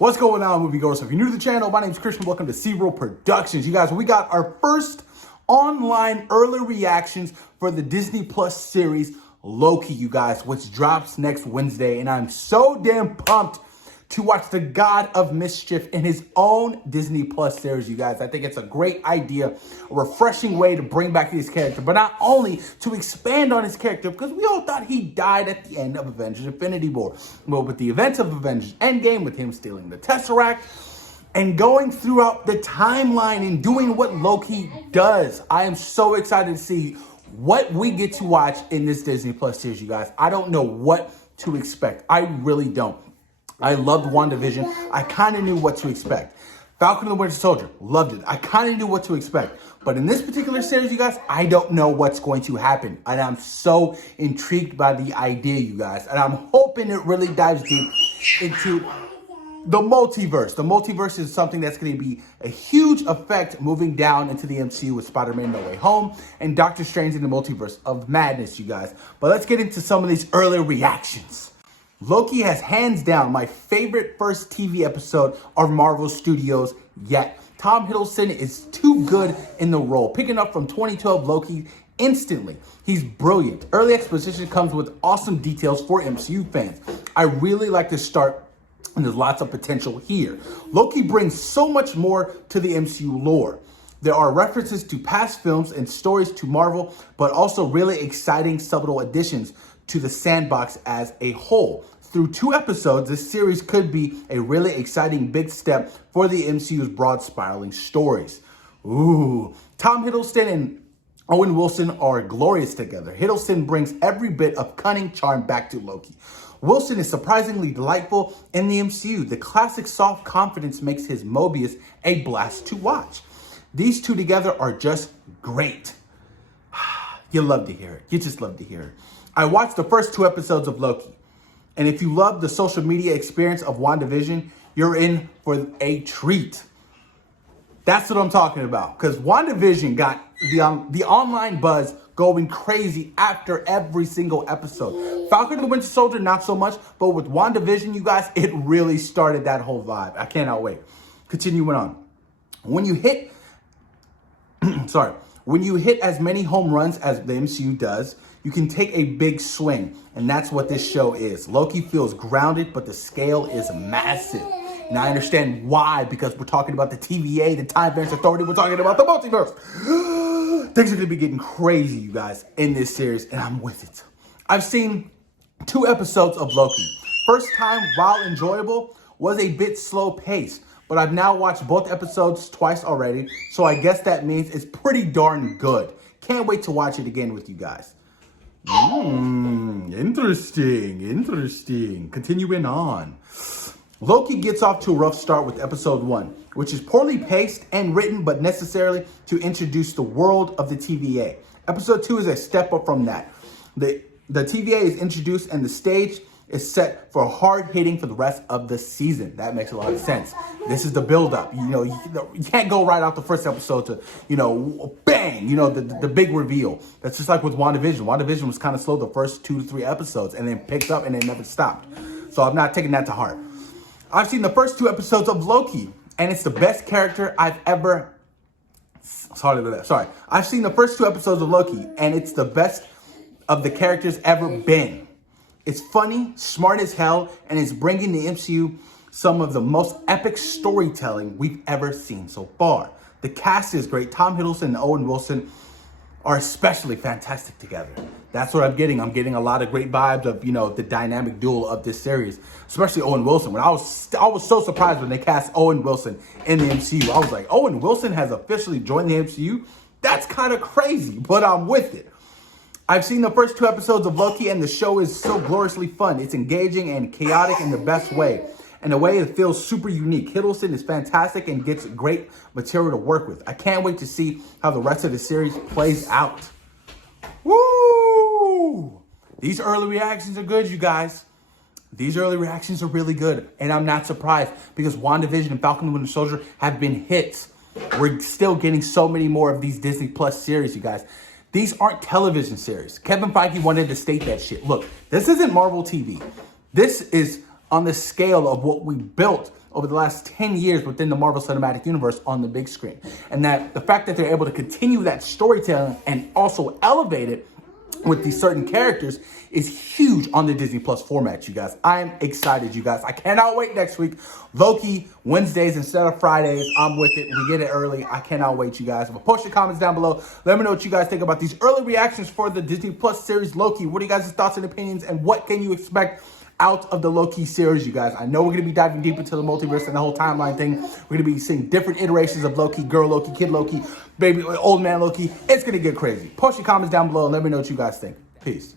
What's going on, moviegoers? So if you're new to the channel, my name is Christian. Welcome to C-Roll Productions. You guys, we got our first online early reactions for the Disney Plus series Loki, you guys, which drops next Wednesday. And I'm so damn pumped to watch the God of Mischief in his own Disney Plus series, you guys. I think it's a great idea, a refreshing way to bring back his character, but not only to expand on his character, because we all thought he died at the end of Avengers Infinity War. Well, with the events of Avengers Endgame, with him stealing the Tesseract, and going throughout the timeline and doing what Loki does, I am so excited to see what we get to watch in this Disney Plus series, you guys. I don't know what to expect. I really don't. I loved WandaVision. I kind of knew what to expect. Falcon and the Winter Soldier, loved it. I kind of knew what to expect. But in this particular series, you guys, I don't know what's going to happen. And I'm so intrigued by the idea, you guys. And I'm hoping it really dives deep into the multiverse. The multiverse is something that's going to be a huge effect moving down into the MCU with Spider-Man No Way Home and Doctor Strange in the Multiverse of Madness, you guys. But let's get into some of these early reactions. Loki has hands down my favorite first TV episode of Marvel Studios yet. Tom Hiddleston is too good in the role. Picking up from 2012 Loki instantly. He's brilliant. Early exposition comes with awesome details for MCU fans. I really like the start, and there's lots of potential here. Loki brings so much more to the MCU lore. There are references to past films and stories to Marvel, but also really exciting subtle additions to the sandbox as a whole. Through 2 episodes, this series could be a really exciting big step for the MCU's broad spiraling stories. Ooh, Tom Hiddleston and Owen Wilson are glorious together. Hiddleston brings every bit of cunning charm back to Loki. Wilson is surprisingly delightful in the MCU. The classic soft confidence makes his Mobius a blast to watch. These two together are just great. You love to hear it. You just love to hear it. I watched the first 2 episodes of Loki. And if you love the social media experience of WandaVision, you're in for a treat. That's what I'm talking about. Because WandaVision got the online buzz going crazy after every single episode. Falcon and the Winter Soldier, not so much. But with WandaVision, you guys, it really started that whole vibe. I cannot wait. Continuing on. When you hit... When you hit as many home runs as the MCU does, you can take a big swing, and that's what this show is. Loki feels grounded, but the scale is massive. And I understand why, because we're talking about the TVA, the Time Variance Authority, we're talking about the multiverse. Things are going to be getting crazy, you guys, in this series, and I'm with it. I've seen 2 episodes of Loki. First time, while enjoyable, was a bit slow paced. But I've now watched both episodes twice already, so I guess that means it's pretty darn good. Can't wait to watch it again with you guys. Interesting. Continuing on. Loki gets off to a rough start with episode 1, which is poorly paced and written, but necessarily to introduce the world of the TVA. Episode 2 is a step up from that. The TVA is introduced and the stage is set for hard hitting for the rest of the season. That makes a lot of sense. This is the build up. You can't go right off the first episode to, bang, the big reveal. That's just like with WandaVision. WandaVision was kind of slow the first 2 to 3 episodes and then picked up and then never stopped. So I'm not taking that to heart. I've seen the first 2 episodes of Loki, and it's the best character I've ever... I've seen the first 2 episodes of Loki, and it's the best of the characters ever been. It's funny, smart as hell, and it's bringing the MCU some of the most epic storytelling we've ever seen so far. The cast is great. Tom Hiddleston and Owen Wilson are especially fantastic together. That's what I'm getting. I'm getting a lot of great vibes of, the dynamic duel of this series, especially Owen Wilson. I was so surprised when they cast Owen Wilson in the MCU. I was like, Owen Wilson has officially joined the MCU? That's kind of crazy, but I'm with it. I've seen the first 2 episodes of Loki, and the show is so gloriously fun. It's engaging and chaotic in the best way. In a way, it feels super unique. Hiddleston is fantastic and gets great material to work with. I can't wait to see how the rest of the series plays out. Woo! These early reactions are good, you guys. These early reactions are really good. And I'm not surprised because WandaVision and Falcon and the Winter Soldier have been hits. We're still getting so many more of these Disney Plus series, you guys. These aren't television series. Kevin Feige wanted to state that shit. Look, this isn't Marvel TV. This is on the scale of what we built over the last 10 years within the Marvel Cinematic Universe on the big screen. And that the fact that they're able to continue that storytelling and also elevate it with these certain characters is huge on the Disney Plus format, you guys. I'm excited, you guys. I cannot wait next week. Loki, Wednesdays instead of Fridays. I'm with it. We get it early. I cannot wait, you guys. But post your comments down below. Let me know what you guys think about these early reactions for the Disney Plus series Loki. What are you guys' thoughts and opinions, and what can you expect out of the Loki series, you guys? I know we're going to be diving deep into the multiverse and the whole timeline thing. We're going to be seeing different iterations of Loki, girl Loki, kid Loki, baby, old man Loki. It's going to get crazy. Post your comments down below and let me know what you guys think. Peace.